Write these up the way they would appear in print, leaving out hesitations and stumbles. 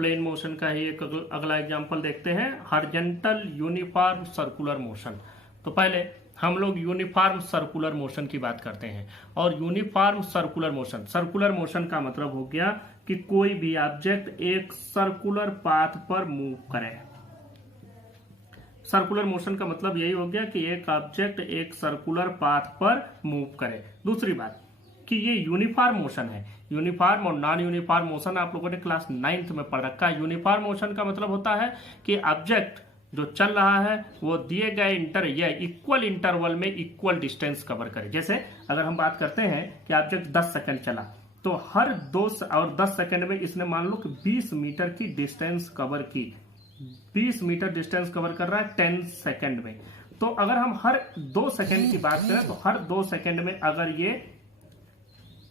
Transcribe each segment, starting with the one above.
Plane motion का ही एक अगला एग्जांपल देखते हैं, हॉरिजॉन्टल यूनिफॉर्म सर्कुलर मोशन। तो पहले हम लोग यूनिफॉर्म सर्कुलर मोशन की बात करते हैं। और यूनिफॉर्म सर्कुलर मोशन का मतलब हो गया कि कोई भी ऑब्जेक्ट एक सर्कुलर पाथ पर मूव करे। सर्कुलर मोशन का मतलब यही हो गया कि एक ऑब्जेक्ट एक सर्कुलर पाथ पर मूव करे। दूसरी बात कि ये यूनिफॉर्म मोशन है। यूनिफॉर्म और नॉन यूनिफॉर्म मोशन आप लोगों ने क्लास 9th में पढ़ रखा है। यूनिफॉर्म मोशन का मतलब होता है कि ऑब्जेक्ट जो चल रहा है वो दिए गए इक्वल इंटरवल में इक्वल डिस्टेंस कवर करे। जैसे अगर हम बात करते हैं कि ऑब्जेक्ट 10 सेकंड चला, तो हर 2 और 10 सेकंड में इसने मान लो कि 20 मीटर की डिस्टेंस कवर की। 20 मीटर डिस्टेंस कवर कर रहा है 10 सेकंड में। तो अगर हम हर 2 सेकंड की बात करें तो हर 2 सेकंड में अगर ये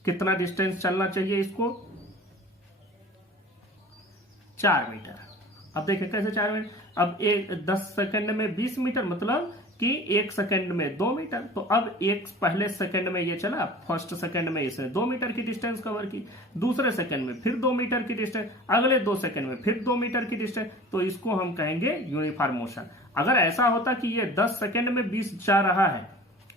कितना डिस्टेंस चलना चाहिए, इसको 4 मीटर। अब देखिए कैसे 4 मीटर। अब 10 सेकंड में 20 मीटर मतलब कि 1 सेकंड में 2 मीटर। तो अब एक पहले सेकंड में ये चला, फर्स्ट सेकंड में इसने 2 मीटर की डिस्टेंस कवर की, दूसरे सेकंड में फिर 2 मीटर की डिस्टेंस, अगले 2 सेकंड में फिर 2 मीटर की डिस्टेंस। तो इसको हम कहेंगे यूनिफॉर्म मोशन। अगर ऐसा होता कि ये 10 सेकंड में 20 जा रहा है,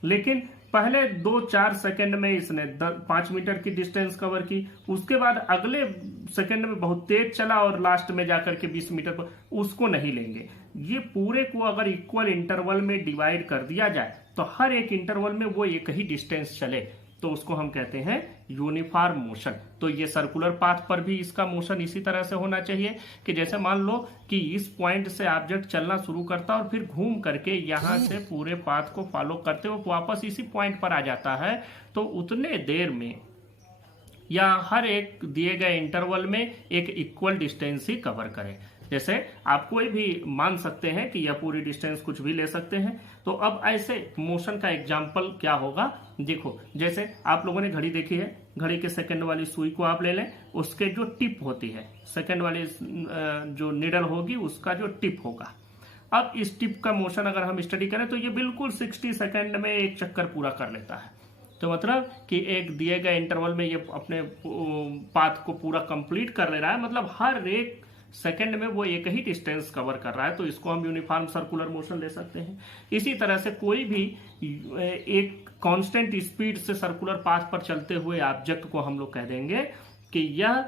लेकिन पहले 2-4 सेकंड में इसने 5 मीटर की डिस्टेंस कवर की, उसके बाद अगले सेकंड में बहुत तेज चला और लास्ट में जाकर के 20 मीटर पर, उसको नहीं लेंगे। ये पूरे को अगर इक्वल इंटरवल में डिवाइड कर दिया जाए तो हर एक इंटरवल में वो एक ही डिस्टेंस चले, तो उसको हम कहते हैं यूनिफॉर्म मोशन। तो ये सर्कुलर पाथ पर भी इसका मोशन इसी तरह से होना चाहिए कि जैसे मान लो कि इस पॉइंट से ऑब्जेक्ट चलना शुरू करता और फिर घूम करके यहां से पूरे पाथ को फॉलो करते हुए वापस इसी पॉइंट पर आ जाता है, तो उतने देर में या हर एक दिए गए इंटरवल में एक इक्वल डिस्टेंस ही कवर करे। जैसे आप कोई भी मान सकते हैं कि यह पूरी डिस्टेंस कुछ भी ले सकते हैं। तो अब ऐसे मोशन का एग्जाम्पल क्या होगा, देखो जैसे आप लोगों ने घड़ी देखी है, घड़ी के सेकंड वाली सुई को आप ले लें, उसके जो टिप होती है, सेकंड वाली जो निडल होगी उसका जो टिप होगा। अब इस टिप का मोशन अगर हम स्टडी करें तो ये बिल्कुल 60 सेकंड में एक चक्कर पूरा कर लेता है। तो मतलब कि एक दिए गए इंटरवल में ये अपने पाथ को पूरा कंप्लीट कर ले रहा है, मतलब हर एक सेकंड में वो एक ही डिस्टेंस कवर कर रहा है। तो इसको हम यूनिफॉर्म सर्कुलर मोशन ले सकते हैं। इसी तरह से कोई भी एक कांस्टेंट स्पीड से सर्कुलर पाथ पर चलते हुए ऑब्जेक्ट को हम लोग कह देंगे कि यह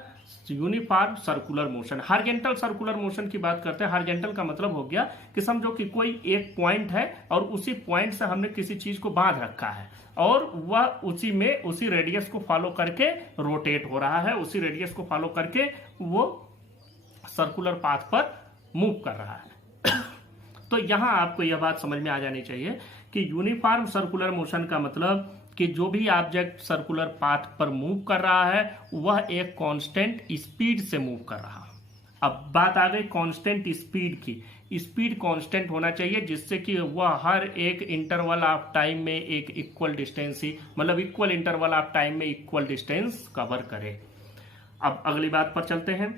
uniform circular motion. Horizontal circular motion की बात करते हैं। हॉरिजॉन्टल का मतलब हो गया कि समझो कि कोई एक पॉइंट है और उसी पॉइंट से हमने किसी चीज को बांध रखा है और वह उसी रेडियस को फॉलो करके रोटेट हो रहा है, उसी रेडियस को फॉलो करके वो सर्कुलर पाथ पर मूव कर रहा है। तो यहां आपको यह बात समझ में आ जानी चाहिए कि यूनिफॉर्म सर्कुलर मोशन का मतलब कि जो भी ऑब्जेक्ट सर्कुलर पाथ पर मूव कर रहा है वह एक कांस्टेंट स्पीड से मूव कर रहा है। अब बात आ गई कांस्टेंट स्पीड की। स्पीड कांस्टेंट होना चाहिए जिससे कि वह हर एक इंटरवल ऑफ टाइम में एक इक्वल डिस्टेंस ही, मतलब इक्वल इंटरवल ऑफ टाइम में इक्वल डिस्टेंस कवर करे। अब अगली बात पर चलते हैं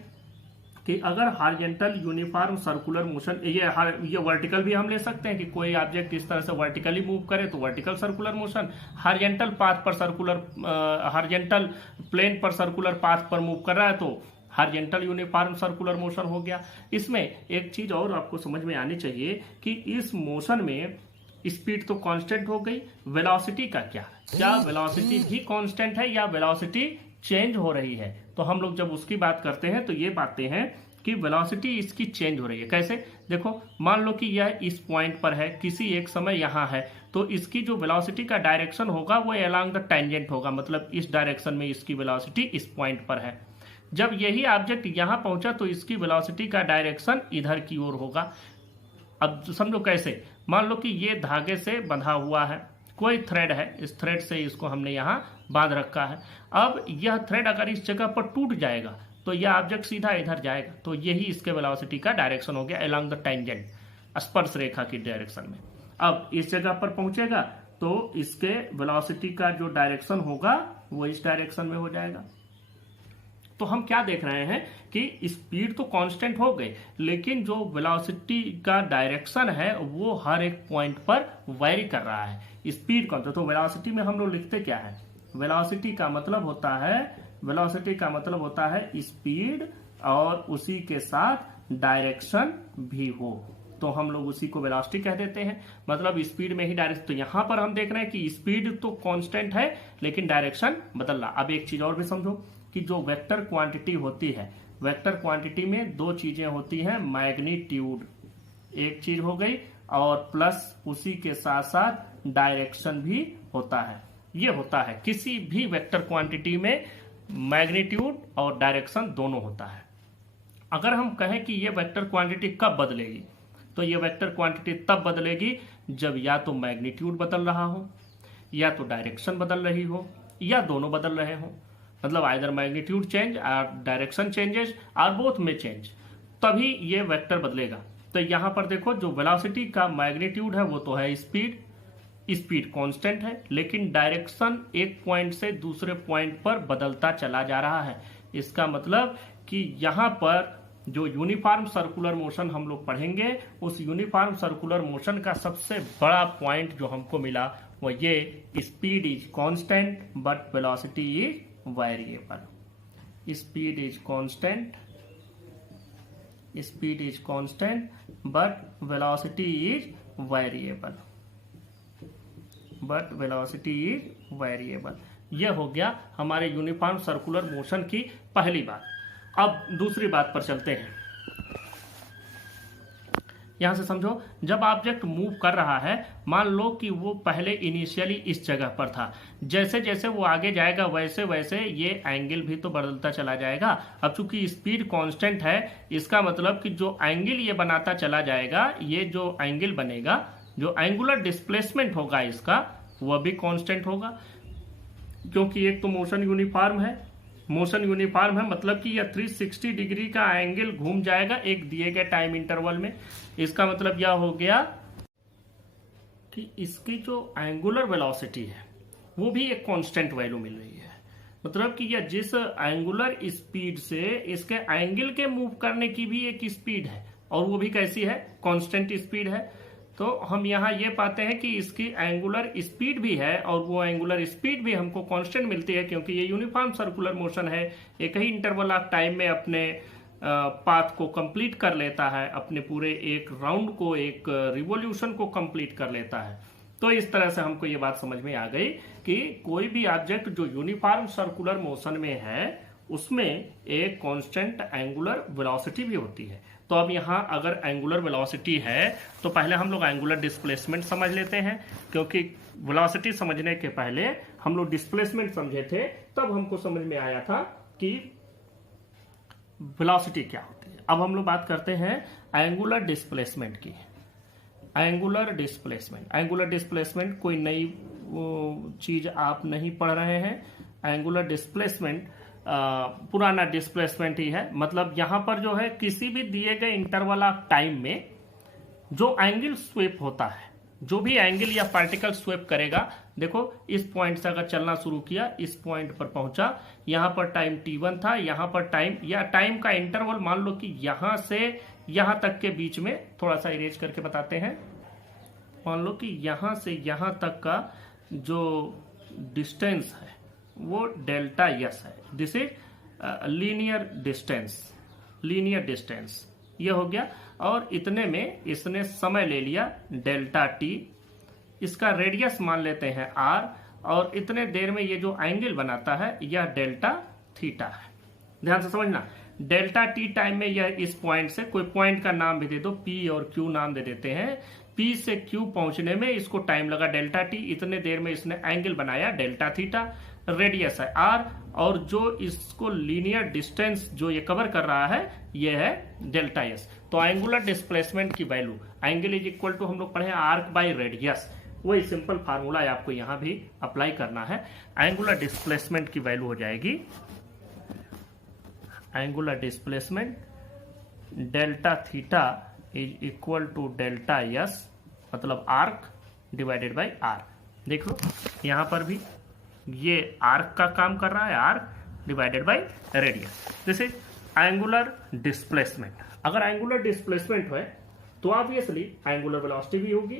कि अगर हॉरिजॉन्टल यूनिफॉर्म सर्कुलर मोशन, ये वर्टिकल भी हम ले सकते हैं कि कोई ऑब्जेक्ट इस तरह से वर्टिकली मूव करे तो vertical circular motion, horizontal path पर हॉरिजॉन्टल प्लेन पर सर्कुलर पाथ पर मूव कर रहा है तो हॉरिजॉन्टल यूनिफॉर्म सर्कुलर मोशन हो गया। इसमें एक चीज और आपको समझ में आनी चाहिए कि इस मोशन में स्पीड तो कांस्टेंट हो गई, वेलोसिटी का क्या वेलोसिटी भी कांस्टेंट है या वेलोसिटी चेंज हो रही है? तो हम लोग जब उसकी बात करते हैं तो ये पाते हैं कि वेलोसिटी इसकी चेंज हो रही है। कैसे? देखो मान लो कि यह इस पॉइंट पर है, किसी एक समय यहां है, तो इसकी जो वेलोसिटी का डायरेक्शन होगा वो अलोंग द टेंजेंट होगा, मतलब इस डायरेक्शन में इसकी वेलोसिटी इस पॉइंट पर है। जब यही ऑब्जेक्ट यहां पहुंचा तो इसकी वेलोसिटी का डायरेक्शन इधर की ओर होगा। अब समझो कैसे, मान लो कि ये धागे से बंधा हुआ है, कोई थ्रेड है, इस थ्रेड से इसको हमने यहाँ बांध रखा है। अब यह थ्रेड अगर इस जगह पर टूट जाएगा तो यह ऑब्जेक्ट सीधा इधर जाएगा, तो यही इसके वेलोसिटी का डायरेक्शन हो गया अलोंग द टेंजेंट, स्पर्श रेखा की डायरेक्शन में। अब इस जगह पर पहुंचेगा तो इसके वेलोसिटी का जो डायरेक्शन होगा वो इस डायरेक्शन में हो जाएगा। तो हम क्या देख रहे हैं कि स्पीड तो कांस्टेंट हो गई, लेकिन जो वेलोसिटी का डायरेक्शन है वो हर एक पॉइंट पर वेरी कर रहा है। स्पीड कौन, तो वेलोसिटी में हम लोग लिखते क्या है, वेलोसिटी का मतलब होता है स्पीड और उसी के साथ डायरेक्शन भी हो तो हम लोग उसी को वेलोसिटी कह देते हैं। मतलब स्पीड में ही डायरेक्शन, तो यहां पर हम देख रहे हैं कि स्पीड तो कांस्टेंट है लेकिन डायरेक्शन बदल रहा। अब एक चीज और भी समझो कि जो वेक्टर क्वांटिटी होती है, वेक्टर क्वांटिटी में दो चीजें होती हैं, मैग्नीट्यूड एक चीज हो गई और प्लस उसी के साथ साथ डायरेक्शन भी होता है। ये होता है किसी भी वेक्टर क्वांटिटी में मैग्नीट्यूड और डायरेक्शन दोनों होता है। अगर हम कहें कि ये वेक्टर क्वांटिटी कब बदलेगी, तो ये वेक्टर क्वांटिटी तब बदलेगी जब या तो मैग्नीट्यूड बदल रहा हो, या तो डायरेक्शन बदल रही हो, या दोनों बदल रहे हो। मतलब आइदर मैग्नीट्यूड चेंज और डायरेक्शन चेंजेस और बोथ में चेंज, तभी ये वेक्टर बदलेगा। तो यहां पर देखो जो वेलोसिटी का मैग्नीट्यूड है वो तो है स्पीड, स्पीड कांस्टेंट है, लेकिन डायरेक्शन एक पॉइंट से दूसरे पॉइंट पर बदलता चला जा रहा है। इसका मतलब कि यहां पर जो यूनिफॉर्म सर्कुलर मोशन हम लोग पढ़ेंगे, उस यूनिफॉर्म सर्कुलर मोशन का सबसे बड़ा पॉइंट जो हमको मिला वो ये, speed is constant but velocity is variable. Speed is constant, speed is constant but velocity is variable, but velocity is variable. यह हो गया हमारे यूनिफॉर्म सर्कुलर मोशन की पहली बात। अब दूसरी बात पर चलते हैं। यहां से समझो, जब ऑब्जेक्ट मूव कर रहा है, मान लो कि वो पहले इनिशियली इस जगह पर था, जैसे जैसे वो आगे जाएगा वैसे वैसे ये एंगल भी तो बदलता चला जाएगा। अब चूंकि स्पीड कांस्टेंट है, इसका मतलब कि जो एंगल ये बनाता चला जाएगा, ये जो एंगल बनेगा, जो एंगुलर डिस्प्लेसमेंट होगा इसका, वह भी कांस्टेंट होगा। क्योंकि एक तो मोशन यूनिफॉर्म है, मोशन यूनिफॉर्म है मतलब कि यह 360 डिग्री का एंगल घूम जाएगा एक दिए गए टाइम इंटरवल में। इसका मतलब यह हो गया कि इसकी जो एंगुलर वेलोसिटी है वो भी एक कांस्टेंट वैल्यू मिल रही है। मतलब कि यह जिस एंगुलर स्पीड से इसके एंगल के मूव करने की भी एक स्पीड है, और वो भी कैसी है, कांस्टेंट स्पीड है। तो हम यहाँ ये पाते हैं कि इसकी एंगुलर स्पीड भी है और वो एंगुलर स्पीड भी हमको कांस्टेंट मिलती है, क्योंकि ये यूनिफॉर्म सर्कुलर मोशन है, एक ही इंटरवल ऑफ टाइम में अपने पाथ को कंप्लीट कर लेता है, अपने पूरे एक राउंड को, एक रिवॉल्यूशन को कंप्लीट कर लेता है। तो इस तरह से हमको ये बात समझ में आ गई कि कोई भी ऑब्जेक्ट जो यूनिफॉर्म सर्कुलर मोशन में है उसमें एक कांस्टेंट एंगुलर वेलोसिटी भी होती है। तो अब यहाँ अगर एंगुलर वेलोसिटी है तो पहले हम लोग एंगुलर डिस्प्लेसमेंट समझ लेते हैं, क्योंकि वेलोसिटी समझने के पहले हम लोग डिस्प्लेसमेंट समझे थे, तब हमको समझ में आया था कि वेलोसिटी क्या होती है। अब हम लोग बात करते हैं एंगुलर डिस्प्लेसमेंट की। एंगुलर डिस्प्लेसमेंट, एंगुलर डिस्प्लेसमेंट कोई नई चीज आप नहीं पढ़ रहे हैं। एंगुलर डिस्प्लेसमेंट पुराना डिस्प्लेसमेंट ही है। मतलब यहां पर जो है किसी भी दिए गए इंटरवल ऑफ टाइम में जो एंगल स्वेप होता है, जो भी एंगल या पार्टिकल स्वेप करेगा, देखो इस पॉइंट से अगर चलना शुरू किया, इस पॉइंट पर पहुंचा, यहां पर टाइम t1 था, यहां पर टाइम या टाइम का इंटरवल मान लो कि यहां से यहां तक के बीच में, थोड़ा सा इरेज करके बताते हैं, मान लो कि यहां से यहां तक का जो डिस्टेंस है वो डेल्टा यस है। This is linear distance, linear distance ये हो गया। और इतने में इसने समय ले लिया डेल्टा टी, इसका रेडियस मान लेते हैं आर, और इतने देर में ये जो एंगल बनाता है यह डेल्टा थीटा है। ध्यान से समझना, डेल्टा टी टाइम में यह इस पॉइंट से, कोई पॉइंट का नाम भी दे दो, पी और क्यू नाम दे देते हैं, पी से क्यू पहुंचने में इसको टाइम लगा डेल्टा टी, इतने देर में इसने एंगल बनाया डेल्टा थीटा, रेडियस है आर, और जो इसको लीनियर डिस्टेंस जो ये कवर कर रहा है ये है डेल्टा एस। तो एंगुलर डिस्प्लेसमेंट की value, angle is equal to हम लोग पढ़े आर्क बाय रेडियस, वही सिंपल फार्मूला आपको यहां भी अप्लाई करना है। एंगुलर डिस्प्लेसमेंट की वैल्यू हो जाएगी, angular displacement delta theta is equal to delta S, मतलब आर्क डिवाइडेड बाय आर। देखो यहां पर भी ये आर्क का काम कर रहा है, arc divided by radius. This is angular displacement. अगर एंगुलर डिस्प्लेसमेंट है तो ऑब्वियसली एंगुलर वेलोसिटी भी होगी।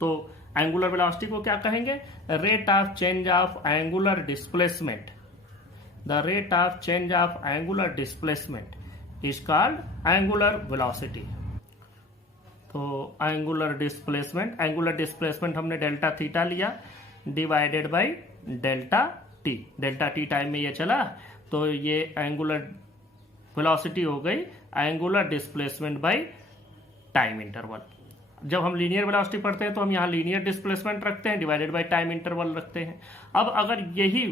तो एंगुलर वेलोसिटी को क्या कहेंगे, rate of change of angular displacement the rate of change of angular displacement is called angular velocity. तो एंगुलर डिस्प्लेसमेंट हमने डेल्टा थीटा लिया divided by delta T time में ये चला, तो ये एंगुलर वेलोसिटी हो गई angular displacement by time interval. जब हम लीनियर वेलोसिटी पढ़ते हैं तो हम यहाँ लीनियर डिस्प्लेसमेंट रखते हैं डिवाइडेड बाय टाइम इंटरवल रखते हैं। अब अगर यही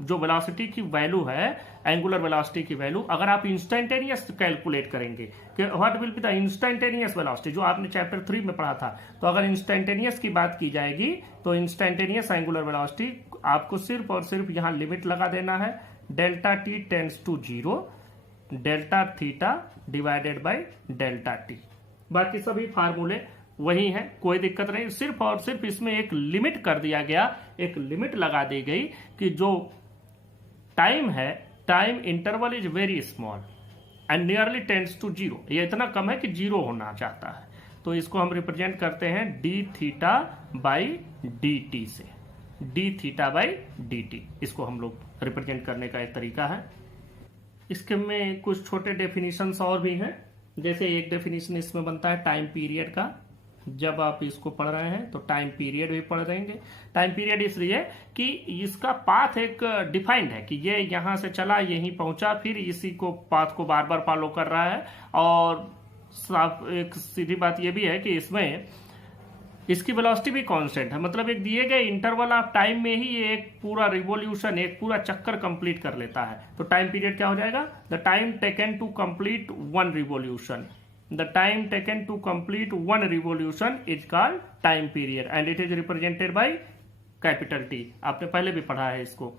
जो वेलोसिटी की वैल्यू है, एंगुलर वेलोसिटी की वैल्यू, अगर आप इंस्टेंटेनियस कैलकुलेट करेंगे कि what will be the instantaneous velocity, जो आपने चैप्टर 3 में पढ़ा था, तो अगर इंस्टेंटेनियस की बात की जाएगी तो इंस्टेंटेनियस एंगुलर वेलोसिटी आपको सिर्फ और सिर्फ यहाँ लिमिट लगा देना है, delta T tends to 0 delta theta divided by delta T. बाकी सभी फार्मूले वही हैं, कोई दिक्कत नहीं, सिर्फ और सिर्फ इसमें एक लिमिट कर दिया गया, एक लिमिट लगा दी गई कि जो टाइम है, time interval is very small and nearly tends to 0, ये इतना कम है कि 0 होना चाहता है, तो इसको हम रिप्रेजेंट करते हैं D theta by D T से, D theta by D T, इसको हम लोग रिप्रेजेंट करने का एक तरीका है। इसके में कुछ छोटे डेफिनेशंस और भी हैं, जैसे एक डेफिनेशन इसमें बनता है टाइम पीरियड का, जब आप इसको पढ़ रहे हैं तो टाइम पीरियड भी पढ़ देंगे। टाइम पीरियड इसलिए कि इसका पाथ एक डिफाइंड है कि ये यहां से चला यहीं पहुंचा, फिर इसी को पाथ को बार बार फॉलो कर रहा है, और साफ एक सीधी बात यह भी है कि इसमें इसकी वेलोसिटी भी कांस्टेंट है, मतलब एक दिए गए इंटरवल ऑफ टाइम में ही ये एक पूरा रिवॉल्यूशन, एक पूरा चक्कर कंप्लीट कर लेता है। तो टाइम पीरियड क्या हो जाएगा, the time taken to complete one revolution, the time taken to complete one revolution is called time period and it is represented by capital T. आपने पहले भी पढ़ा है इसको।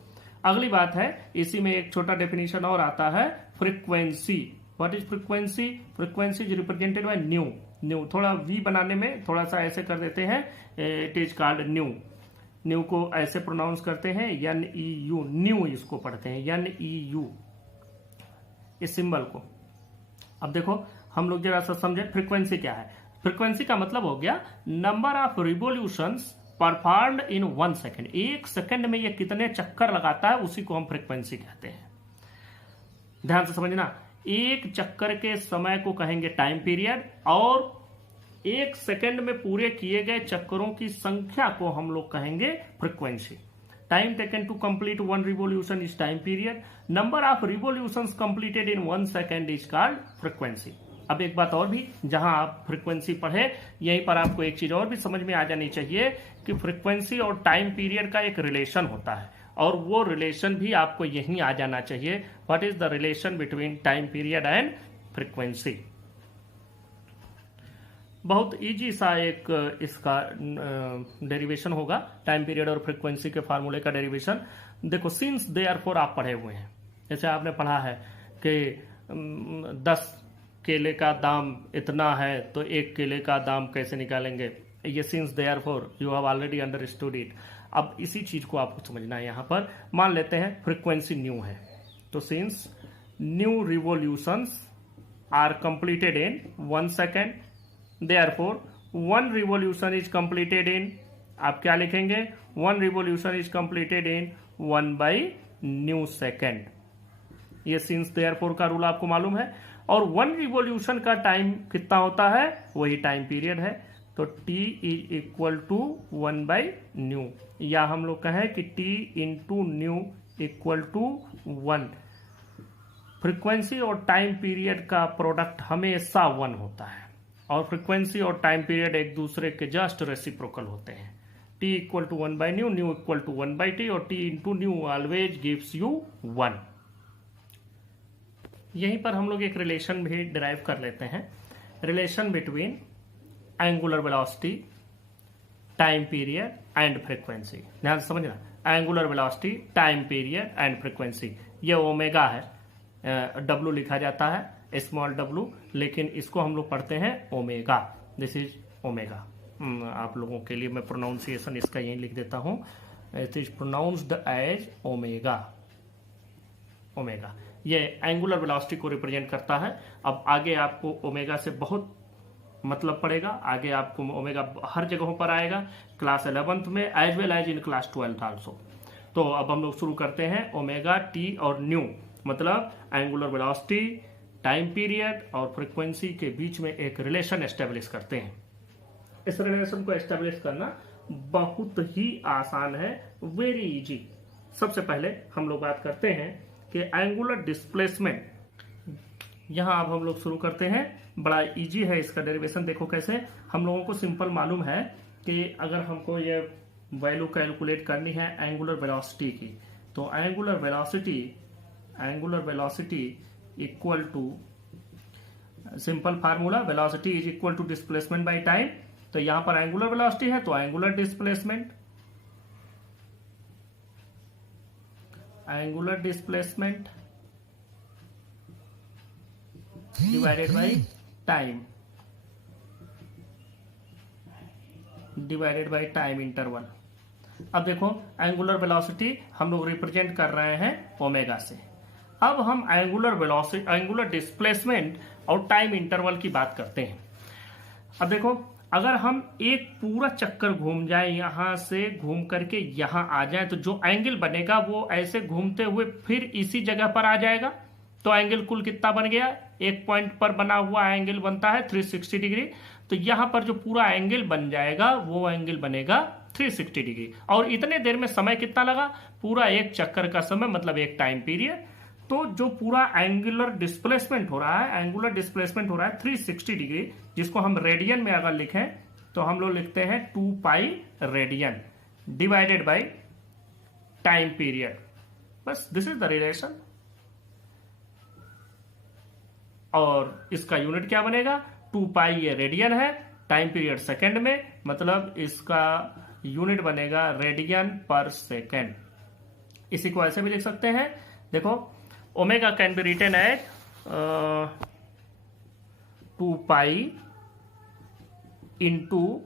अगली बात है, इसी में एक छोटा डेफिनेशन और आता है, frequency. What is frequency? Frequency is represented bye new. थोड़ा वी बनाने में थोड़ा सा ऐसे कर देते हैं, इट इज कॉल्ड न्यू को ऐसे प्रोनाउंस करते हैं NEU, न्यू इसको पढ़ते हैं NEU, इस सिंबल को। अब देखो हम लोग जरा सा समझे फ्रीक्वेंसी क्या है। फ्रीक्वेंसी का मतलब हो गया number of revolutions performed in 1 second, 1 second में ये कितने चक्कर लगाता है, उसी को हम फ्रीक्वेंसी कहते हैं। ध्यान से समझना, एक चक्कर के समय को कहेंगे टाइम पीरियड, और 1 सेकेंड में पूरे किए गए चक्करों की संख्या को हम लोग कहेंगे frequency. Time taken to complete one revolution is time period, number of revolutions completed in 1 second is called frequency. अब एक बात और भी, जहां आप फ्रीक्वेंसी पढ़े यहीं पर आपको एक चीज और भी समझ में आ जानी चाहिए कि फ्रीक्वेंसी और टाइम पीरियड का एक रिलेशन होता है, और वो रिलेशन भी आपको यहीं आ जाना चाहिए। What is the relation between time period and frequency? बहुत इजी सा एक इसका डेरिवेशन होगा, टाइम पीरियड और फ्रीक्वेंसी के फार्मूले का डेरिवेशन। देखो, सिंस देयरफॉर आप पढ़े हुए हैं, जैसे आपने पढ़ा है कि 10 केले का दाम इतना है तो 1 केले का दाम कैसे निकालेंगे, ये since therefore you have already understood it. अब इसी चीज को आपको समझना है। यहां पर मान लेते हैं फ्रीक्वेंसी न्यू है, तो since nu revolutions are completed in 1 second, therefore 1 revolution is completed in, आप क्या लिखेंगे, 1 रिवॉल्यूशन इज कंप्लीटेड इन 1/न्यू सेकेंड। ये सिंस देयरफॉर का रूल आपको मालूम है, और 1 रिवॉल्यूशन का टाइम कितना होता है, वही टाइम पीरियड है। तो t इज इक्वल टू 1/न्यू, या हम लोग कहें कि t into nu equal to 1। Frequency और टाइम पीरियड का प्रोडक्ट हमेशा 1 होता है, और फ्रीक्वेंसी और टाइम पीरियड एक दूसरे के जस्ट रेसिप्रोकल होते हैं। t इक्वल टू 1/न्यू, न्यू इक्वल टू 1/t, और t into nu always gives you 1। यहीं पर हम लोग एक रिलेशन भी डिराइव कर लेते हैं, relation between angular velocity, time period and frequency. ध्यान से समझना, angular velocity, time period and frequency, ये ओमेगा है, W लिखा जाता है स्मॉल w, लेकिन इसको हम लोग पढ़ते हैं ओमेगा, दिस इज ओमेगा। आप लोगों के लिए मैं प्रोनाउंसिएशन इसका यही लिख देता हूं, it is pronounced as omega. Omega ये एंगुलर वेलोसिटी को रिप्रेजेंट करता है। अब आगे आपको ओमेगा से बहुत मतलब पड़ेगा, आगे आपको ओमेगा हर जगहों पर आएगा, क्लास 11th में as well as in class 12th also. तो अब हम लोग शुरू करते हैं ओमेगा टी और न्यू, मतलब एंगुलर वेलोसिटी, टाइम पीरियड और फ्रीक्वेंसी के बीच में एक रिलेशन एस्टेब्लिश करते हैं। इस रिलेशन को एस्टेब्लिश करना बहुत ही आसान है, वेरी इजी। सबसे पहले हम लोग बात करते हैं कि एंगुलर डिस्प्लेसमेंट, यहां अब हम लोग शुरू करते हैं। बड़ा इजी है इसका डेरिवेशन, देखो कैसे। हम लोगों को सिंपल मालूम है कि अगर हमको ये वैल्यू कैलकुलेट करनी है एंगुलर वेलोसिटी की, तो angular velocity equal to, simple formula, velocity is equal to displacement by time. तो यहां पर एंगुलर वेलोसिटी है तो angular displacement divided by time, divided by time interval. अब देखो एंगुलर वेलोसिटी हम लोग रिप्रेजेंट कर रहे हैं ओमेगा से। अब हम एंगुलर डिस्प्लेसमेंट और टाइम इंटरवल की बात करते हैं। अब देखो अगर हम एक पूरा चक्कर घूम जाए, यहां से घूम करके यहां आ जाए, तो जो एंगल बनेगा वो ऐसे घूमते हुए फिर इसी जगह पर आ जाएगा। तो एंगल कुल कितना बन गया? एक पॉइंट पर बना हुआ एंगल बनता है 360 डिग्री। तो यहां पर जो पूरा एंगल बन जाएगा वो एंगल बनेगा 360 डिग्री। और इतने देर में समय कितना लगा? पूरा एक चक्कर का समय, मतलब एक टाइम पीरियड। तो जो पूरा एंगुलर डिस्प्लेसमेंट हो रहा है 360 डिग्री, जिसको हम रेडियन में अगर लिखें तो हम लोग लिखते हैं 2 pi radian divided by time period. बस दिस इज द रिलेशन। और इसका यूनिट क्या बनेगा? 2 पाई ये रेडियन है, टाइम पीरियड सेकंड में, मतलब इसका यूनिट बनेगा रेडियन पर सेकंड। इसी को ऐसे भी लिख सकते हैं, देखो omega can be written at 2 pi into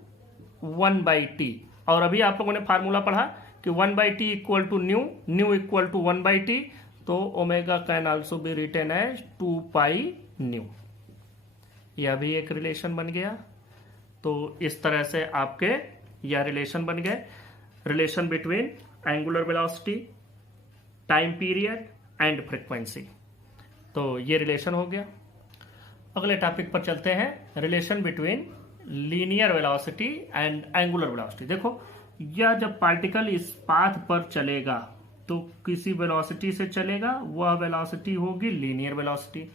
1/t। और अभी आप लोगों ने फार्मूला पढ़ा कि 1/t equal to nu equal to 1/t। तो omega can also be written as 2 pi nu. यह भी एक रिलेशन बन गया। तो इस तरह से आपके यह रिलेशन बन गए, relation between angular velocity, time period and frequency. तो ये रिलेशन हो गया। अगले टॉपिक पर चलते हैं, relation between linear velocity and angular velocity. देखो यह जब पार्टिकल इस पाथ पर चलेगा तो किसी वेलोसिटी से चलेगा, वह वेलोसिटी होगी लीनियर वेलोसिटी।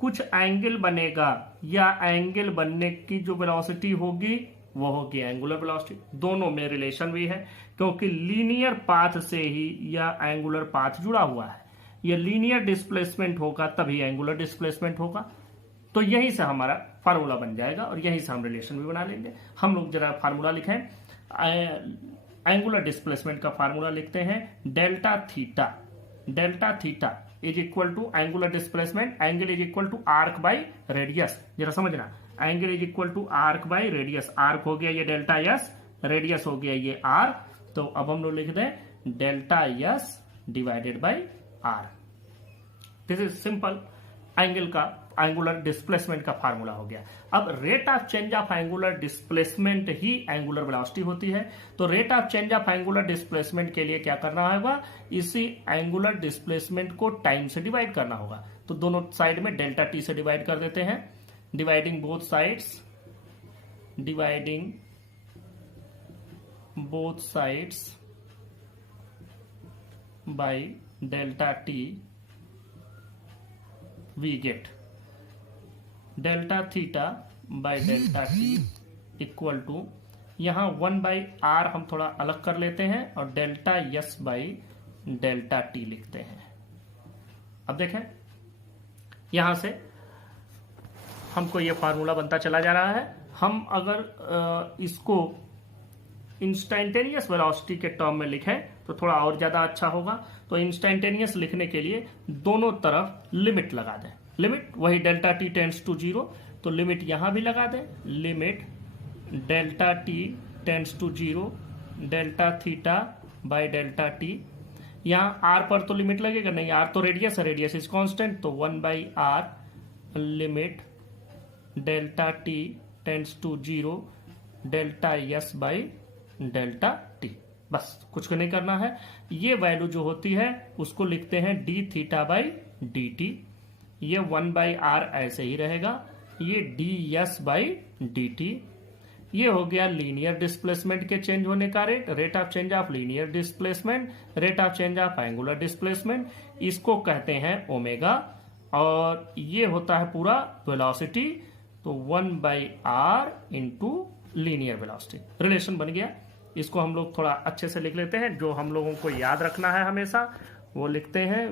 कुछ एंगल बनेगा या एंगल बनने की जो वेलोसिटी होगी वो होगी एंगुलर वेलोसिटी। दोनों में रिलेशन भी है, क्योंकि लीनियर पाथ से ही यह एंगुलर पाथ जुड़ा हुआ है। यह लीनियर डिस्प्लेसमेंट होगा तभी एंगुलर डिस्प्लेसमेंट होगा। तो यहीं से हमारा फार्मूला बन जाएगा और यहीं से हम रिलेशन भी बना लेंगे। हम लोग जरा फार्मूला लिखें, एंगुलर डिस्प्लेसमेंट का फार्मूला लिखते हैं delta theta is equal to angular displacement, angle is equal to arc by radius. जरा समझना, angle is equal to arc by radius. Arc हो गया ये डेल्टा एस, रेडियस हो गया ये आर। तो अब हम लोग लिख दें delta S divided by R. This is simple angular displacement का फार्मूला हो गया। अब rate of change of angular displacement ही एंगुलर वेलोसिटी होती है। तो rate of change of angular displacement के लिए क्या करना होगा? इसी एंगुलर डिस्प्लेसमेंट को टाइम से डिवाइड करना होगा। तो दोनों साइड में डेल्टा टी से डिवाइड कर देते हैं, dividing both sides by delta T, we get delta theta by delta T equal to, यहां 1/r हम थोड़ा अलग कर लेते हैं और delta S by delta T लिखते हैं। अब देखें यहां से हमको ये फार्मूला बनता चला जा रहा है। हम अगर इसको इंस्टेंटेनियस वेलोसिटी के टर्म में लिखें तो थोड़ा और ज्यादा अच्छा होगा। तो इंस्टेंटेनियस लिखने के लिए दोनों तरफ लिमिट लगा दें। लिमिट वही डेल्टा टी टेंड्स टू 0, तो लिमिट यहां भी लगा दें, limit delta T tends to 0 delta theta by delta T. यहां आर पर तो लिमिट लगेगा नहीं, आर तो रेडियस है, रेडियस इज कांस्टेंट, तो 1/r limit delta T tends to 0 delta S by delta T. बस कुछ नहीं करना है। ये वैल्यू जो होती है उसको लिखते हैं D theta by D T, ये 1/r ऐसे ही रहेगा, ये D S by D T. ये हो गया लीनियर डिस्प्लेसमेंट के चेंज होने का rate of change of linear displacement, rate of change of angular displacement, इसको कहते हैं ओमेगा। और ये होता है पूरा वेलोसिटी, तो 1/r into linear velocity. Relation बन गया। इसको हम लोग थोड़ा अच्छे से लिख लेते हैं, जो हम लोगों को याद रखना है हमेशा वो लिखते हैं।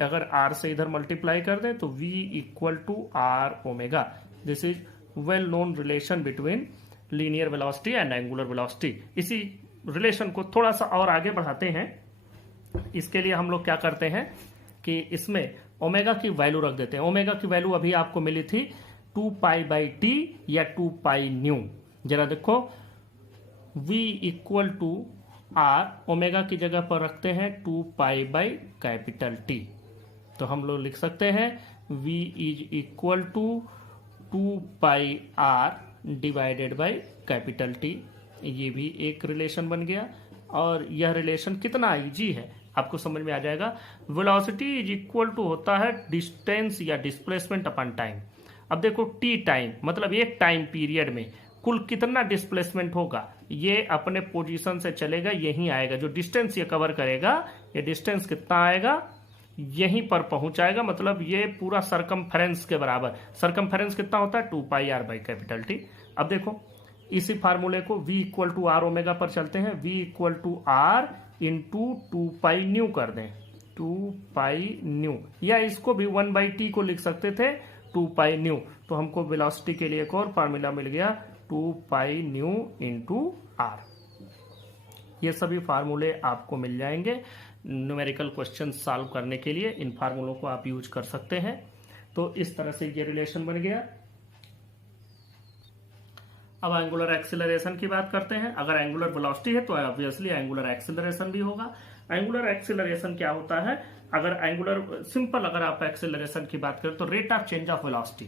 अगर r से इधर मल्टीप्लाई कर दें तो v equal to r omega. This is well known relation between linear velocity and angular velocity. इसी रिलेशन को थोड़ा सा और आगे बढ़ाते हैं। इसके लिए हम लोग क्या करते हैं कि इसमें ओमेगा की वैल्यू रख देते हैं। ओमेगा की वैल्यू अभी आपको मिली थी 2π/t या 2π/न्यू। जरा देखो, v equal to r, omega की जगह पर रखते हैं 2π/T। तो हम लोग लिख सकते हैं v is equal to 2πr divided by T। ये भी एक रिलेशन बन गया। और यह रिलेशन कितना इजी है आपको समझ में आ जाएगा। वेलोसिटी इज इक्वल टू होता है डिस्टेंस या डिस्प्लेसमेंट अपन टाइम। अब देखो टी टाइम मतलब एक टाइम पीरियड में कुल कितना डिस्प्लेसमेंट होगा, ये अपने पोजीशन से चलेगा यहीं आएगा। जो डिस्टेंस ये कवर करेगा, ये डिस्टेंस कितना आएगा, यहीं पर पहुंच आएगा। मतलब ये पूरा सरकमफेरेंस के बराबर। सरकमफेरेंस कितना होता है 2πr/T। अब देखो इसी फार्मूले को v equal to r omega पर चलते हैं। v equal to r into 2π/न्यू कर दें, 2π/न्यू, या इसको भी 1/t को लिख सकते थे 2π/न्यू। तो हमको वेलोसिटी के लिए एक और फार्मूला मिल गया 2π/न्यू इंटू r। ये सभी फार्मूले आपको मिल जाएंगे न्यूमेरिकल क्वेश्चन सॉल्व करने के लिए। इन फार्मूलों को आप यूज कर सकते हैं। तो इस तरह से ये रिलेशन बन गया। अब एंगुलर एक्सीलरेशन की बात करते हैं। अगर एंगुलर वेलोसिटी है तो ऑब्वियसली एंगुलर एक्सीलरेशन भी होगा। एंगुलर एक्सीलरेशन क्या होता है, अगर एंगुलर सिंपल अगर आप एक्सीलरेशन की बात करें तो rate of change of velocity,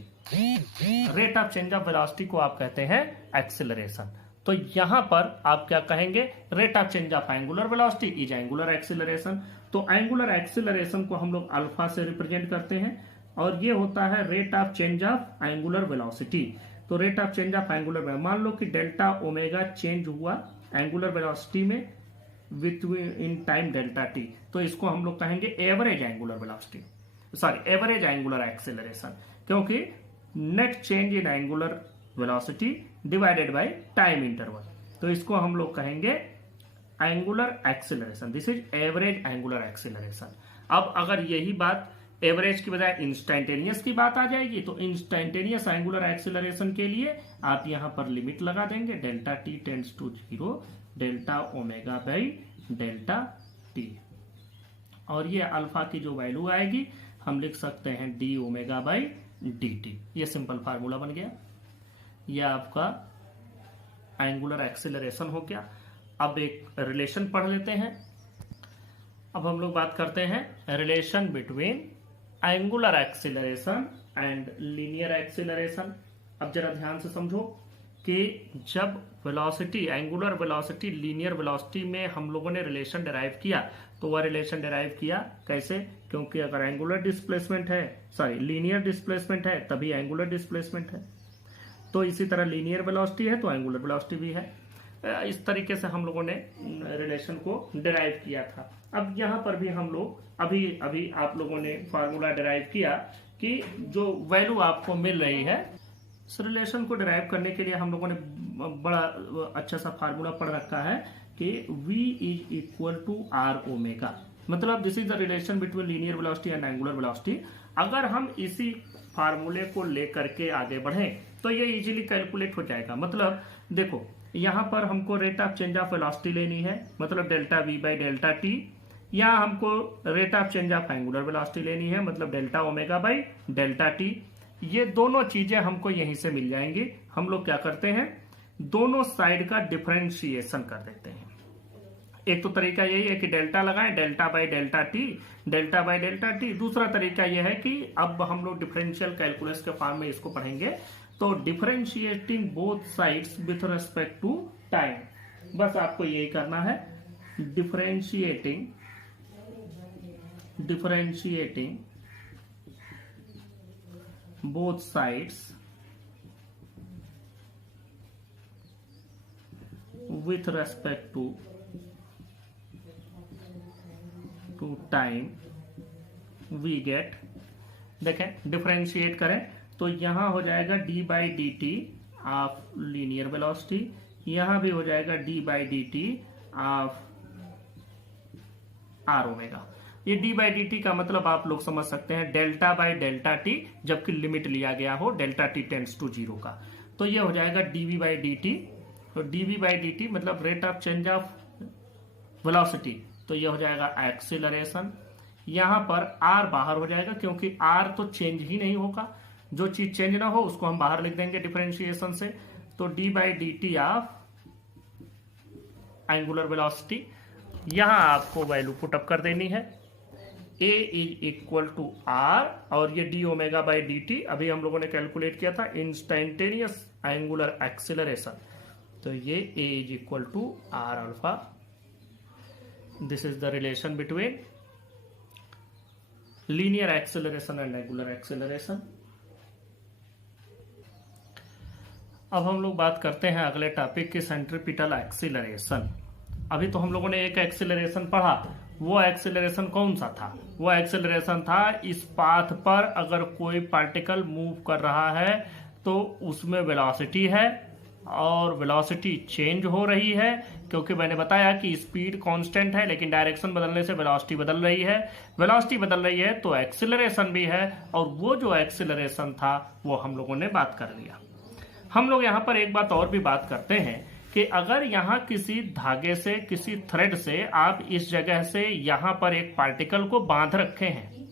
rate of change of velocity को आप कहते हैं एक्सीलरेशन। तो यहां पर आप क्या कहेंगे, rate of change of angular velocity is angular acceleration. तो एंगुलर एक्सीलरेशन को हम लोग अल्फा से रिप्रेजेंट करते हैं और ये होता है rate of change of angular velocity. तो rate of change of angular, मान लो कि डेल्टा ओमेगा चेंज हुआ एंगुलर वेलोसिटी में within time delta T, तो इसको हम लोग कहेंगे average angular velocity, sorry average angular acceleration, क्योंकि net change in angular velocity divided by time interval. तो इसको हम लोग कहेंगे angular acceleration. This is average angular acceleration. अब अगर यही बात एवरेज की बजाय इंस्टेंटेनियस की बात आ जाएगी तो इंस्टेंटेनियस एंगुलर एक्सीलरेशन के लिए आप यहां पर लिमिट लगा देंगे, delta T tends to 0, delta omega by delta T. और ये अल्फा की जो वैल्यू आएगी हम लिख सकते हैं D omega by D T. ये सिंपल फार्मूला बन गया। यह आपका एंगुलर एक्सीलरेशन हो गया। अब एक रिलेशन पढ़ लेते हैं। अब हम लोग बात करते हैं relation between angular acceleration and linear acceleration. अब जरा ध्यान से समझो कि जब velocity, angular velocity linear velocity में हम लोगों ने रिलेशन डिराइव किया तो वह रिलेशन डिराइव किया कैसे, क्योंकि अगर एंगुलर डिस्प्लेसमेंट है, सॉरी लीनियर डिस्प्लेसमेंट है तभी एंगुलर डिस्प्लेसमेंट है। तो इसी तरह लीनियर वेलोसिटी है तो एंगुलर वेलोसिटी भी है। इस तरीके से हम लोगों ने रिलेशन को डिराइव किया था। अब यहाँ पर भी हम लोग अभी आप लोगों ने फार्मूला डिराइव किया कि जो वैल्यू आपको मिल रही है, इस रिलेशन को डिराइव करने के लिए हम लोगों ने बड़ा अच्छा सा फार्मूला पढ़ रखा है कि v is equal to r omega. मतलब this is the relation between linear velocity and angular velocity. अगर हम इसी फार्मूले को लेकर के आगे बढ़ें तो ये इजीली कैलकुलेट हो जाएगा। मतलब देखो यहाँ पर हमको rate of change of velocity लेनी है, मतलब delta we by delta T. यहाँ हमको rate of change of angular velocity लेनी है, मतलब delta omega by delta T. ये दोनों चीजें हमको यहीं से मिल जाएंगी। हम लोग क्या करते हैं, दोनों साइड का डिफरेंशिएशन कर देते हैं। एक तो तरीका यही है कि डेल्टा लगाएं, delta by delta T, delta by delta T. दूसरा तरीका यह है कि अब हम लोग डिफरेंशियल कैलकुलस के फॉर्म में इसको पढ़ेंगे, तो differentiating both sides with respect to time. बस आपको यही करना है। differentiating both sides with respect to time we get. देखें डिफरेंशिएट करें तो यहां हो जाएगा D by D T of linear velocity, यहां भी हो जाएगा D by D T of R omega. ये डी बाई डी टी का मतलब आप लोग समझ सकते हैं डेल्टा बाई डेल्टा टी, जबकि लिमिट लिया गया हो delta T tends to zero का। तो ये हो जाएगा डीवी बाई डी टी। तो डीवी बाई डी टी मतलब rate of change of velocity, तो ये हो जाएगा एक्सीलरेशन। यहां पर आर बाहर हो जाएगा क्योंकि आर तो चेंज ही नहीं होगा, जो चीज चेंज ना हो उसको हम बाहर लिख देंगे डिफरेंशिएशन से। तो D by D T of angular velocity, यहां आपको वैल्यू पुटअप कर देनी है। ए इज इक्वल टू आर और ये D omega by D T अभी हम लोगों ने कैलकुलेट किया था, इंस्टेंटेनियस एंगुलर एक्सीलरेशन। तो ये a is equal to r alpha. This is the relation between linear acceleration and angular acceleration. अब हम लोग बात करते हैं अगले टॉपिक की सेंट्रीपिटल एक्सीलरेशन। अभी तो हम लोगों ने एक एक्सीलरेशन पढ़ा, वो एक्सीलरेशन कौन सा था? वो एक्सीलरेशन था इस पाथ पर अगर कोई पार्टिकल मूव कर रहा है तो उसमें वेलोसिटी है और वेलोसिटी चेंज हो रही है, क्योंकि मैंने बताया कि स्पीड कांस्टेंट है लेकिन डायरेक्शन बदलने से वेलोसिटी बदल रही है। वेलोसिटी बदल रही है तो एक्सीलरेशन भी है, और वो जो एक्सीलरेशन था वो हम लोगों ने बात कर लिया। हम लोग यहाँ पर एक बात और भी बात करते हैं कि अगर यहाँ किसी धागे से, किसी थ्रेड से आप इस जगह से यहाँ पर एक पार्टिकल को बांध रखे हैं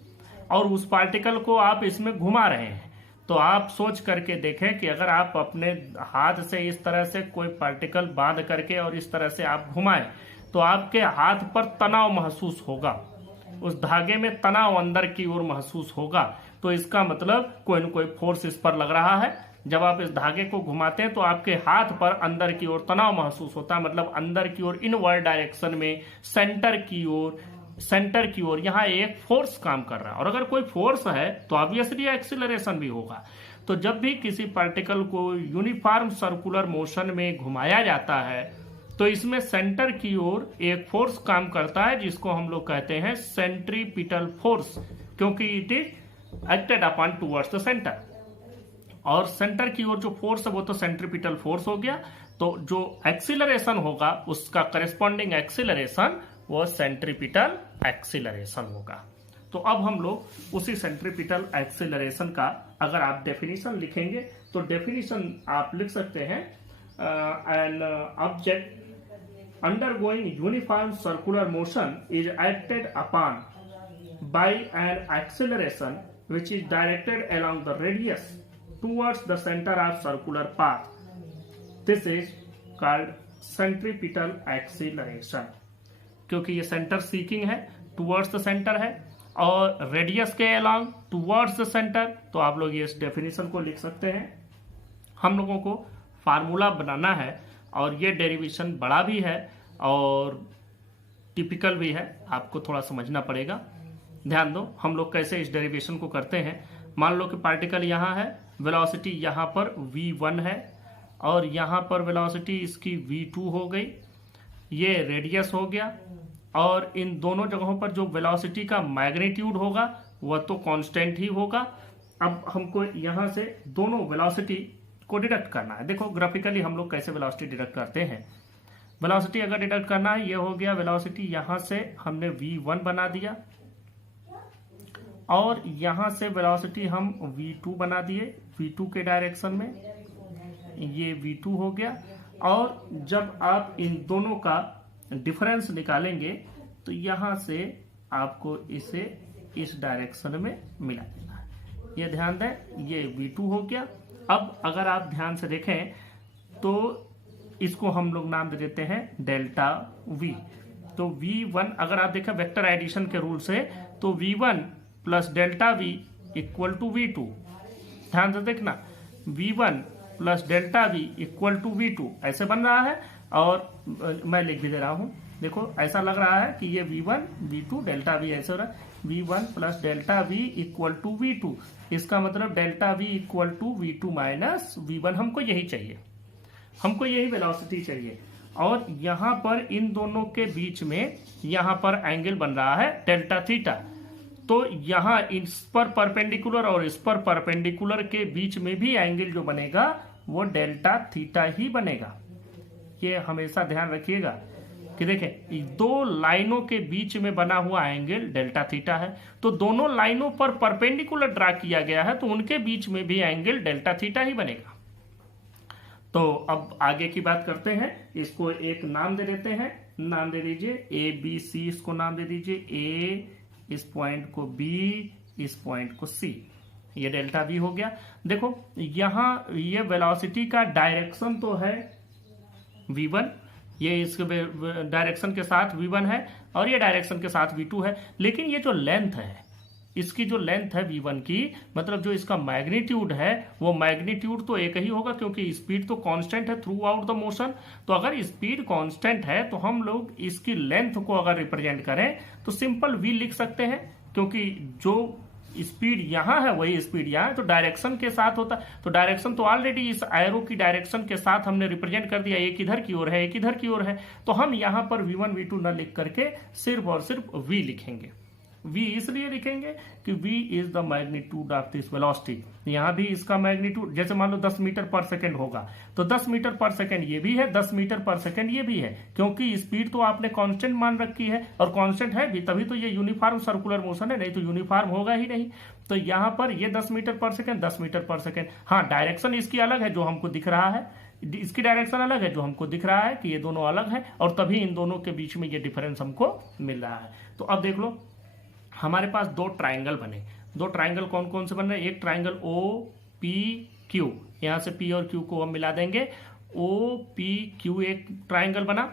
और उस पार्टिकल को आप इसमें घुमा रहे हैं, तो आप सोच करके देखें कि अगर आप अपने हाथ से इस तरह से कोई पार्टिकल बांध करके और इस तरह से आप घुमाएं तो आपके हाथ पर तनाव महसूस होगा, उस धागे में तनाव अंदर की ओर महसूस होगा। तो इसका मतलब कोई न कोई फोर्स इस पर लग रहा है। जब आप इस धागे को घुमाते हैं तो आपके हाथ पर अंदर की ओर तनाव महसूस होता है, मतलब अंदर की ओर इनवर्ड डायरेक्शन में सेंटर की ओर यहाँ एक फोर्स काम कर रहा है। और अगर कोई फोर्स है तो ऑब्वियसली एक्सीलरेशन भी होगा। तो जब भी किसी पार्टिकल को यूनिफॉर्म सर्कुलर मोशन में घुमाया जाता है तो इसमें सेंटर की ओर एक फोर्स काम करता है जिसको हम लोग कहते हैं सेंट्रीपिटल फोर्स, क्योंकि it is acted upon towards the centre. और सेंटर की ओर जो फोर्स है वो तो सेंट्रीपिटल फोर्स हो गया, तो जो एक्सीलरेशन होगा उसका करेस्पॉन्डिंग एक्सीलरेशन वो सेंट्रीपिटल एक्सीलरेशन होगा। तो अब हम लोग उसी सेंट्रीपिटल एक्सीलरेशन का अगर आप डेफिनेशन लिखेंगे तो डेफिनेशन आप लिख सकते हैं an object undergoing uniform circular motion is acted upon by an acceleration which is directed along the radius towards the center of circular path. This is called centripetal acceleration। क्योंकि ये centre seeking है, towards the centre है, और radius के along towards the centre, तो आप लोग ये इस डेफिनेशन को लिख सकते हैं। हम लोगों को फार्मूला बनाना है और ये डेरिवेशन बड़ा भी है और टिपिकल भी है, आपको थोड़ा समझना पड़ेगा। ध्यान दो हम लोग कैसे इस डेरिवेशन को करते हैं। मान लो कि पार्टिकल यहाँ है, वेलोसिटी यहाँ पर v1 है और यहाँ पर वेलोसिटी इसकी v2 हो गई, ये रेडियस हो गया, और इन दोनों जगहों पर जो वेलोसिटी का मैग्नीट्यूड होगा वह तो कांस्टेंट ही होगा। अब हमको यहाँ से दोनों वेलोसिटी को डिडक्ट करना है। देखो ग्राफिकली हम लोग कैसे वेलोसिटी डिडक्ट करते हैं। वेलोसिटी अगर डिडक्ट करना है, ये हो गया वेलोसिटी, यहाँ से हमने v1 बना दिया और यहां से वेलोसिटी हम v2 बना दिए, v2 के डायरेक्शन में, ये v2 हो गया। और जब आप इन दोनों का डिफरेंस निकालेंगे तो यहां से आपको इसे इस डायरेक्शन में मिला देना है। ये ध्यान दें, ये v2 हो गया। अब अगर आप ध्यान से देखें तो इसको हम लोग नाम दे देते हैं डेल्टा v। तो v1 अगर आप देखें वेक्टर एडिशन के रूल से तो v1 plus delta v equal to v2। ध्यान से देखना, v1 plus delta v equal to v2 ऐसे बन रहा है। और मैं लिख भी दे रहा हूं देखो ऐसा लग रहा है कि ये V1 V2 डेल्टा V ऐसे हो रहा है, V1 plus delta V equal to V2। इसका मतलब delta V equal to V2 minus V1। हमको यही चाहिए, हमको यही वेलोसिटी चाहिए। और यहां पर इन दोनों के बीच में यहां पर एंगल बन रहा है डेल्टा थीटा। तो यहां इस पर परपेंडिकुलर और इस पर परपेंडिकुलर के बीच में भी एंगल जो बनेगा वो डेल्टा थीटा ही बनेगा। ये हमेशा ध्यान रखिएगा कि देखें दो लाइनों के बीच में बना हुआ एंगल डेल्टा थीटा है, तो दोनों लाइनों पर परपेंडिकुलर ड्रा किया गया है, तो उनके बीच में भी एंगल डेल्टा थीटा ही बनेगा। तो अब आगे की बात करते हैं, इसको एक नाम दे देते हैं, नाम दे दीजिए ए बी सी, इसको नाम दे दीजिए ए, इस पॉइंट को बी, इस पॉइंट को सी। ये डेल्टा वी हो गया। देखो यहां ये वेलोसिटी का डायरेक्शन तो है v1, ये इसके डायरेक्शन के साथ v1 है और ये डायरेक्शन के साथ v2 है, लेकिन ये जो लेंथ है, इसकी जो लेंथ है v1 की, मतलब जो इसका मैग्नीट्यूड है वो मैग्नीट्यूड तो एक ही होगा, क्योंकि स्पीड तो कांस्टेंट है थ्रू आउट द मोशन। तो अगर स्पीड कांस्टेंट है तो हम लोग इसकी लेंथ को अगर रिप्रेजेंट करें तो सिंपल v लिख सकते हैं, क्योंकि जो स्पीड यहां है वही स्पीड यहां है, तो डायरेक्शन के साथ होता। तो डायरेक्शन तो ऑलरेडी इस एरो की डायरेक्शन के साथ हमने रिप्रेजेंट कर दिया, एक इधर की ओर है एक इधर की ओर है। तो हम यहां पर v1 v2 न लिख करके सिर्फ और सिर्फ v लिखेंगे। v इसलिए लिखेंगे कि v is the magnitude of this velocity. यहां भी इसका मैग्नीट्यूड जैसे मान लो 10 मीटर पर सेकंड होगा, तो 10 मीटर पर सेकंड ये भी है, 10 मीटर पर सेकंड ये भी है, क्योंकि स्पीड तो आपने कांस्टेंट मान रखी है, और कांस्टेंट है भी तभी तो ये यूनिफॉर्म सर्कुलर मोशन है, नहीं तो यूनिफॉर्म होगा ही नहीं। तो यहां पर ये 10 मीटर पर सेकंड, 10 मीटर पर सेकंड। हाँ, डायरेक्शन इसकी अलग है जो हमको दिख रहा है, इसकी डायरेक्शन अलग है जो हमको दिख रहा है कि ये दोनों अलग है, और तभी इन दोनों के बीच में ये डिफरेंस हमको मिल रहा है। तो अब देख लो हमारे पास दो ट्राइंगल बने। दो ट्राइंगल कौन कौन से बन रहे हैं? एक ट्राइंगल ओ पी क्यू, यहां से पी और क्यू को हम मिला देंगे, ओ पी क्यू एक ट्राइंगल बना।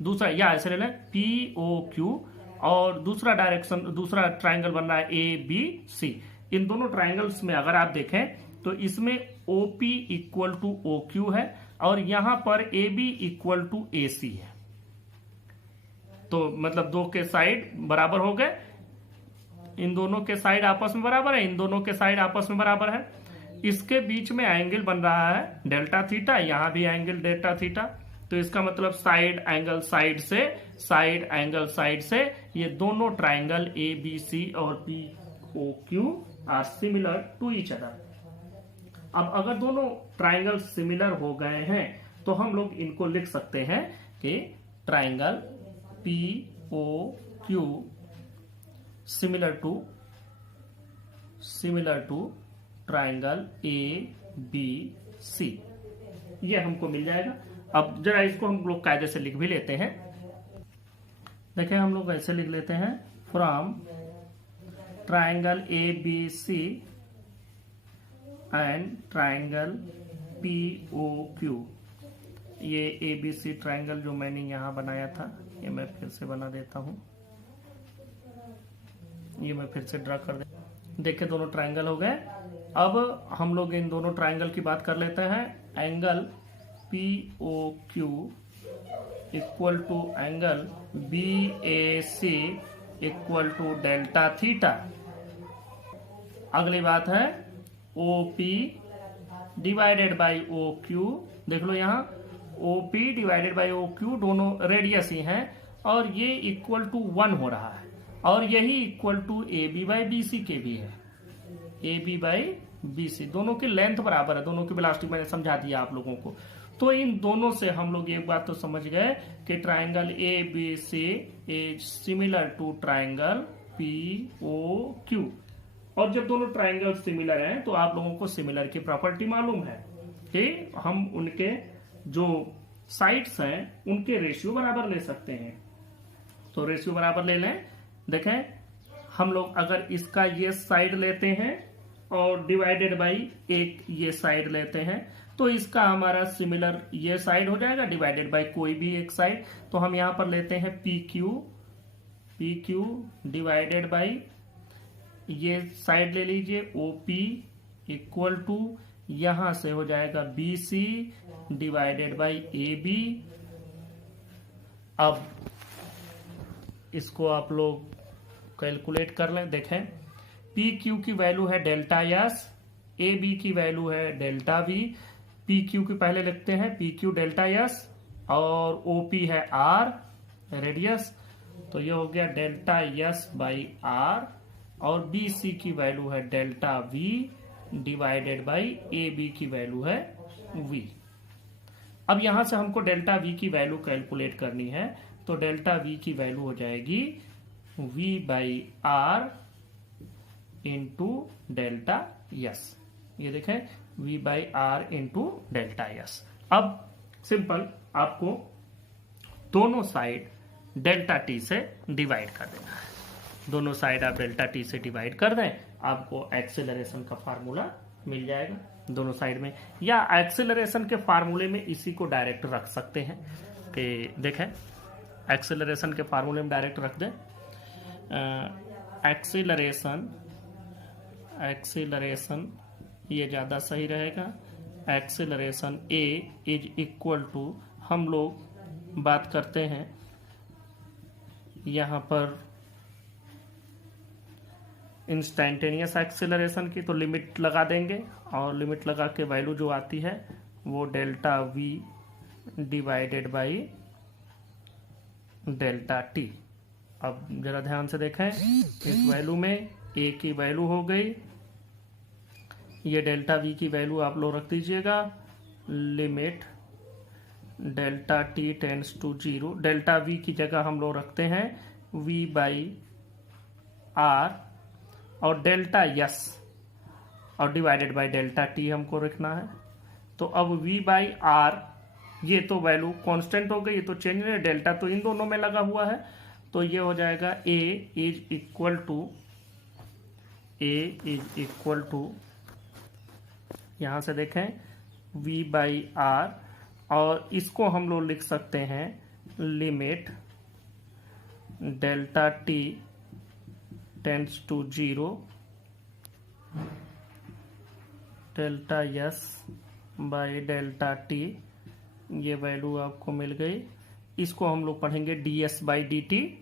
दूसरा या ऐसे ले लें पी ओ क्यू, और दूसरा डायरेक्शन दूसरा ट्राइंगल बन रहा है ए बी सी। इन दोनों ट्राइंगल्स में अगर आप देखें तो इसमें O P equal to O Q है, और यहां पर A B equal to A C है। तो मतलब दो के साइड बराबर हो गए, इन दोनों के साइड आपस में बराबर है, इन दोनों के साइड आपस में बराबर है। इसके बीच में एंगल बन रहा है डेल्टा थीटा, यहां भी एंगल डेल्टा थीटा। तो इसका मतलब साइड एंगल साइड से, साइड एंगल साइड से, ये दोनों ट्राइंगल ए बी सी और P O Q R similar to each other. अब अगर दोनों ट्राइंगल सिमिलर हो गए हैं तो हम लोग इनको लिख सकते हैं कि triangle P O Q similar to triangle A B C, ये हमको मिल जाएगा। अब जरा इसको हम लोग कायदे से लिख भी लेते हैं। देखें हम लोग ऐसे लिख लेते हैं, from triangle A B C and triangle P O Q. ये ए बी सी ट्राइंगल जो मैंने यहां बनाया था, ये मैं फिर से बना देता हूं, ये मैं फिर से ड्रा कर दे। देखिए दोनों ट्राइंगल हो गए। अब हम लोग इन दोनों ट्राइंगल की बात कर लेते हैं। Angle P O Q equal to angle B A C equal to delta theta. अगली बात है O P divided by O Q. देख लो यहाँ O P divided by O Q दोनों रेडियस ही हैं, और ये इक्वल टू 1 हो रहा है, और यही equal to A B by B C के भी है। A B by B C दोनों की लेंथ बराबर है, दोनों की वेलोसिटी मैंने समझा दिया आप लोगों को। तो इन दोनों से हम लोग एक बात तो समझ गए कि triangle A B C is similar to triangle P O Q. और जब दोनों ट्राइंगल सिमिलर हैं तो आप लोगों को सिमिलर की प्रॉपर्टी मालूम है कि हम उनके जो साइड्स हैं उनके रेशियो बराबर ले सकते हैं। तो रेशियो बराबर ले लें। देखें हम लोग अगर इसका ये साइड लेते हैं और डिवाइडेड बाई एक ये साइड लेते हैं, तो इसका हमारा सिमिलर ये साइड हो जाएगा डिवाइडेड बाई कोई भी एक साइड। तो हम यहां पर लेते हैं पी क्यू डिवाइडेड बाई ये साइड ले लीजिए ओ पी इक्वल टू यहां से हो जाएगा B C divided by A B. अब इसको आप लोग कैलकुलेट कर लें। देखें पी क्यू की वैल्यू है डेल्टा एस, ए बी की वैल्यू है डेल्टा वी। पी क्यू की पहले लिखते हैं, पी क्यू डेल्टा एस और ओ पी है आर रेडियस, तो ये हो गया डेल्टा एस बाई आर, और बी सी की वैल्यू है delta V divided by A B की वैल्यू है वी। अब यहां से हमको डेल्टा वी की वैल्यू कैलकुलेट करनी है, तो डेल्टा वी की वैल्यू हो जाएगी V by R into delta S. ये देखें V by R into delta S. अब सिंपल आपको दोनों साइड डेल्टा टी से डिवाइड कर देना है। दोनों साइड आप डेल्टा टी से डिवाइड कर दें, आपको एक्सेलरेशन का फार्मूला मिल जाएगा दोनों साइड में। या एक्सेलरेशन के फार्मूले में इसी को डायरेक्ट रख सकते हैं कि देखें एक्सेलरेशन के फार्मूले में डायरेक्ट रख दें। एक्सेलरेशन ये ज़्यादा सही रहेगा। Acceleration A is equal to, हम लोग बात करते हैं यहाँ पर इंस्टेंटेनियस एक्सेलरेशन की, तो लिमिट लगा देंगे और लिमिट लगा के वैल्यू जो आती है वो delta V divided by delta T. अब जरा ध्यान से देखें, इस वैल्यू में ए की वैल्यू हो गई, ये डेल्टा वी की वैल्यू आप लोग रख दीजिएगा। Limit delta T tends to 0, delta V की जगह हम लोग रखते हैं वी बाई आर और डेल्टा एस और डिवाइडेड बाई डेल्टा टी हमको रखना है। तो अब v बाई आर ये तो वैल्यू कांस्टेंट हो गई, ये तो चेंज नहीं, डेल्टा तो इन दोनों में लगा हुआ है, तो ये हो जाएगा a इज इक्वल टू यहां से देखें v बाई आर, और इसको हम लोग लिख सकते हैं limit delta T tends to 0 delta S by delta T, ये वैल्यू आपको मिल गई। इसको हम लोग पढ़ेंगे D S by D T.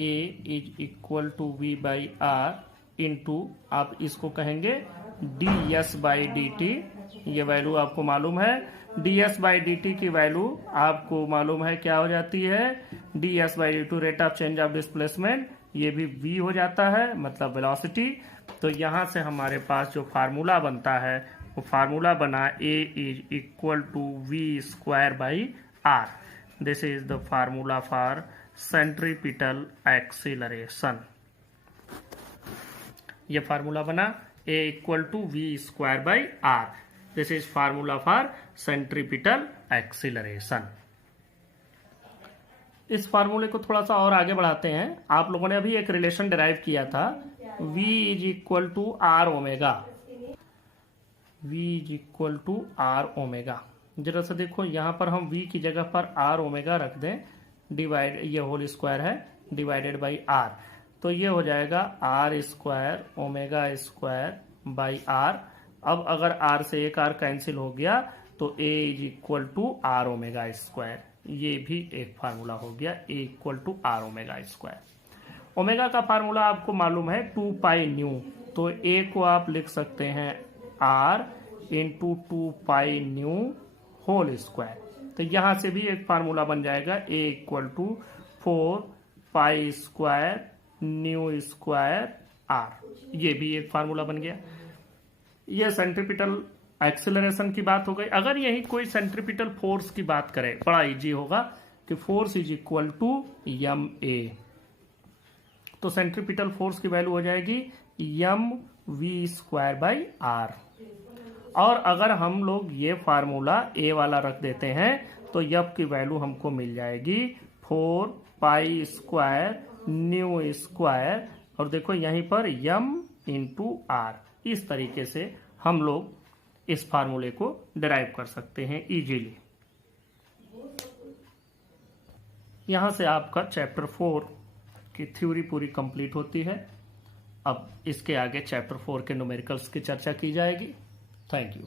A is equal to V by R into आप इसको कहेंगे D S by D T. ये वैल्यू आपको मालूम है, D S by D T की वैल्यू आपको मालूम है क्या हो जाती है, D S by D to rate of change of displacement, ये भी v हो जाता है मतलब वेलोसिटी। तो यहां से हमारे पास जो फार्मूला बनता है वो फार्मूला बना a is equal to V square by R. This is the formula for centripetal acceleration. ये फार्मूला बना a equal to V square by R. This is formula for centripetal acceleration. इस फार्मूले को थोड़ा सा और आगे बढ़ाते हैं। आप लोगों ने अभी एक रिलेशन डिराइव किया था v is equal to R omega, v is equal to R omega. जरा सा देखो यहाँ पर हम v की जगह पर आर ओमेगा रख दें, डिवाइड ये होल स्क्वायर है डिवाइडेड बाई आर, तो ये हो जाएगा R square omega square by R. अब अगर आर से एक आर कैंसिल हो गया तो a is equal to R omega square, ये भी एक फार्मूला हो गया a equal to R omega square. Omega का फार्मूला आपको मालूम है 2 पाई न्यू, तो a को आप लिख सकते हैं r into 2 pi nu whole square. तो यहां से भी एक फार्मूला बन जाएगा a equal to 4 pi square nu square r, ये भी एक फार्मूला बन गया। ये सेंट्रीपिटल एक्सेलरेशन की बात हो गई। अगर यही कोई सेंट्रीपिटल फोर्स की बात करें, बड़ा इजी होगा कि force is equal to M A, तो सेंट्रीपिटल फोर्स की वैल्यू हो जाएगी M V square by R. और अगर हम लोग ये फार्मूला ए वाला रख देते हैं तो यफ की वैल्यू हमको मिल जाएगी 4 पाई स्क्वायर न्यू स्क्वायर, और देखो यहीं पर यम इंटू आर। इस तरीके से हम लोग इस फार्मूले को डिराइव कर सकते हैं इजीली। यहां से आपका चैप्टर 4 की थ्योरी पूरी कंप्लीट होती है। अब इसके आगे चैप्टर 4 के न्यूमेरिकल्स की चर्चा की जाएगी। Thank you.